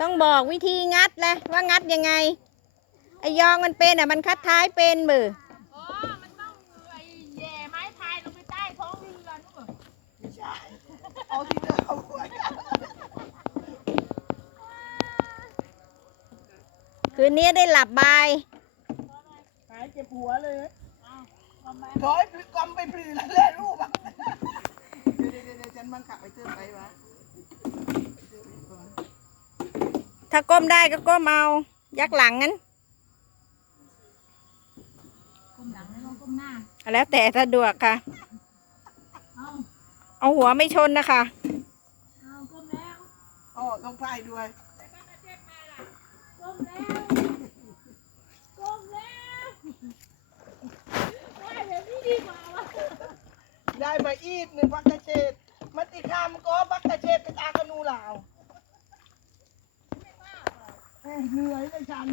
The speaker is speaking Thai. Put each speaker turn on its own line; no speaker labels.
ต้องบอกวิธีงัดเลยว่างัดยังไงไอยองมันเป็นอะมันคัดท้ายเป็นมือ
อ๋อ มันต้องไอ้แย่ไม้พายลงไปใต้ท้องเรือนู่นเหรอ
ไม่ใช่เอาที่เดิมเอาหัวกัน
คืนนี้ได้หลับบาย
หายเจ็บหัวเลยถอยกำไปปลือแล้วแหละรูปอะเดี๋ยวเดี๋ยวเดี๋ยวฉันบังคับไปเติมไปวะ
ถ้าก้มได้ก็ก้มเอา ยักหลังงั้น
ก้มหลังไม่ต้องก้มหน้า
แล้วแต่สะดวกค่ะ
เอา
เอาหัวไม่ชนนะคะ
เอาก้มแล้ว
อ๋อต้องพายด้วย
ก้มแล้ว ก้มแล้ว ได้แบบนี้ดีกว่าวะ
ได้มาอีดหนึ่งพักกระเจดมันติคามก็พักกระเจดเป็นอากนูลาวเอ้ยเหนื่อยเลยฉัน